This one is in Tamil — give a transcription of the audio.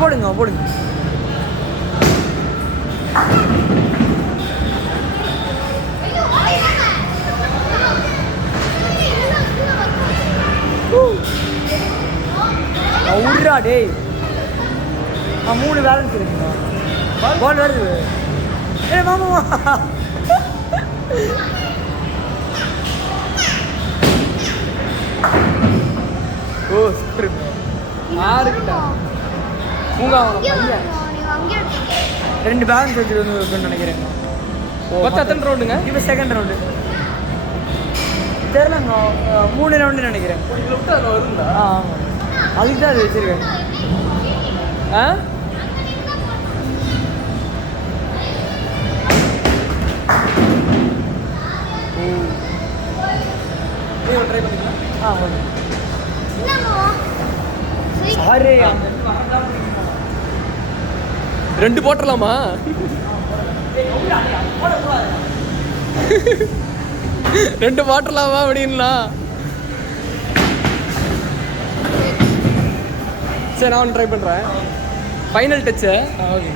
போடுங்க போடுங்க. உருடா டேய். 3 பேலன்ஸ் இருக்குங்க. பால் வருது. ஏ மாமா. ஓ சூப்பர். 6 கிட்ட உங்க 2 பேலன்ஸ் வச்சுருன்னு நினைக்கிறேன். மொத்தம் எத்தனை ரவுண்டுங்க? இப்போ செகண்ட் ரவுண்டு தெரியலங்க. 3 ரவுண்டு நினைக்கிறேன். வருங்களா? ஆமாம், அதுக்கு தான் அது வச்சுருக்கேன். ஆ ட்ரை பண்ணிக்கலாம். ஓகே. சாரி 2 போட்டுடலாமா? 2 போட்டுடலாமா அப்படின்னா? சரி நான் ட்ரை பண்ணுறேன். Final Dutch. ஓகே.